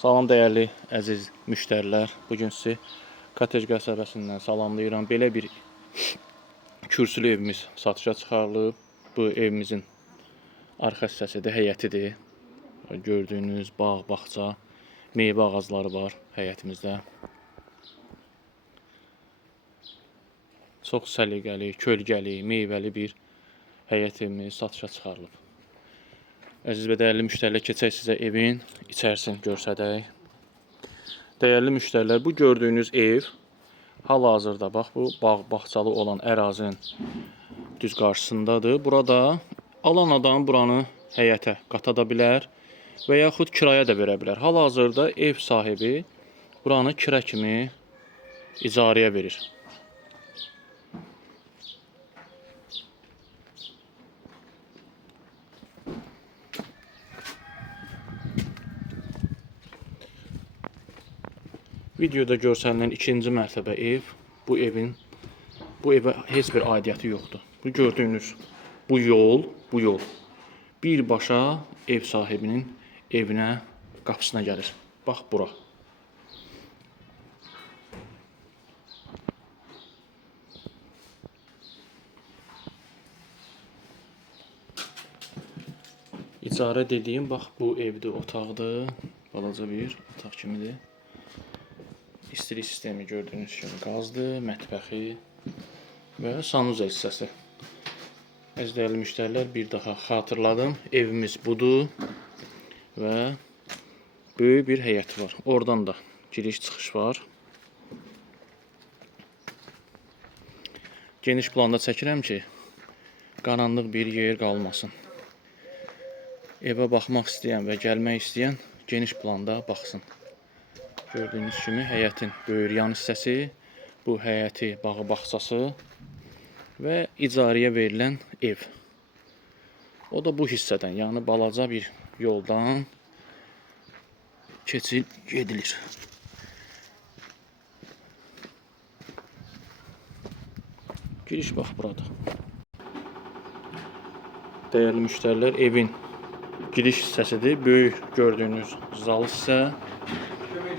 Salam dəyərli əziz müştərilər. Bugün sizi Kotej qəsəbəsindən salamlayıram. Belə bir kürsülü evimiz satışa çıxarılıb. Bu evimizin arxa hissəsidir, həyətidir. Gördüyünüz bağ, bağça, meyvə ağacları var həyətimizdə. Çox səliqəli, kölgəli, meyvəli bir həyət evimiz satışa çıxarılıb. Əziz və dəyərli müştərilər, keçək sizə evin içərisini göstərək. Dəyərli müştərilər, bu gördüyünüz ev hal-hazırda bax bu bağ-bağçalı olan ərazinin düz qarşısındadır. Burada alan adam buranı həyətə qata da bilər və yaxud kiraya da verə bilər. Hal-hazırda ev sahibi buranı kira kimi icarəyə verir. Videoda görsənilən ikinci mərtəbə ev, bu evə heç bir aidiyyəti yoxdur. Bu gördüyünüz bu yol birbaşa ev sahibinin evinə, qapısına gəlir. Bax bura. İcarə dediyim, bax bu evdə otaqdır. Balaca bir otaq kimidir. İstilik sistemi gördüyünüz kimi qazdır, mətbəxi və sanuza hissəsi. Əziz dəyərli müştərilər, bir daha xatırladım. Evimiz budur və böyük bir həyəti var. Oradan da giriş-çıxış var. Geniş planda çəkirəm ki, qaranlıq bir yer qalmasın. Evə baxmaq istəyən və gəlmək istəyən geniş planda baxsın. Gördüyünüz kimi həyətin böyük yan hissəsi, bu həyəti, bağı, bağçası və icarəyə verilən ev. O da bu hissədən, yəni balaca bir yoldan keçib gedilir. Giriş bax burada. Dəyərli müştərilər, evin giriş hissəsidir. Böyük gördüyünüz zal hissə.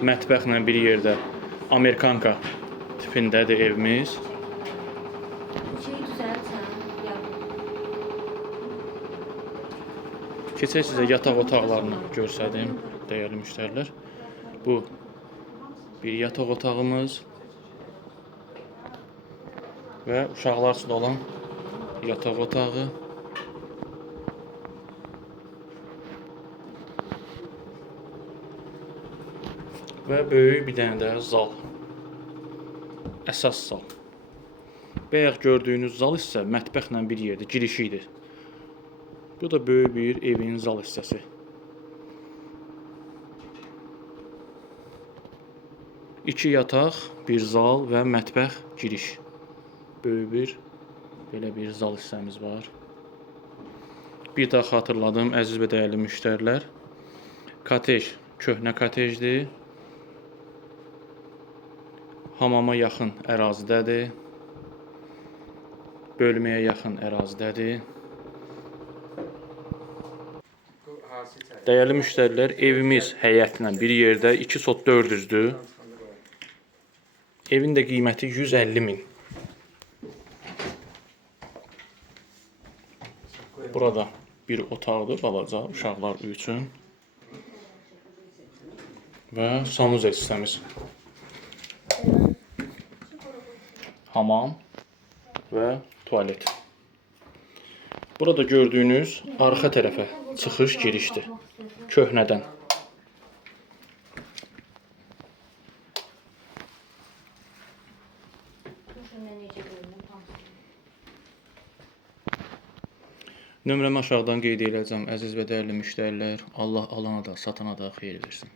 Mətbəxlə bir yerdə Amerikanka tipindədir evimiz. Keçək sizə yataq otaqlarını göstərdim, dəyərli müştərilər. Bu bir yataq otağımız və uşaqlar üçün olan yataq otağı. Və böyük bir dənə də zal. Əsas zal. Bayaq gördüyünüz zal isə mətbəxlə bir yerdə girişi idi. Bu da böyük bir evin zal hissəsi. İki yataq, bir zal və mətbəx giriş. Böyük bir belə bir zal hissəmiz var. Bir daha xatırladım, əziz və dəyərli müştərilər. Kotej köhnə kotejdir. Hamama yaxın ərazidədir. Bölməyə yaxın ərazidədir. Dəyərli müştərilər, evimiz həyətlə bir yerdə 2 sot 400-dür. Evin də qiyməti 150 min. Burada bir otaqdır, balaca uşaqlar üçün. Və sanuza hissəmiz. Hamam və tualet. Burada gördüyünüz arxa tərəfə çıxış girişdir. Köhnədən. Nömrəmi aşağıdan qeyd edəcəm, əziz və dəyərli müştərilər. Allah alana da, satana da xeyir versin.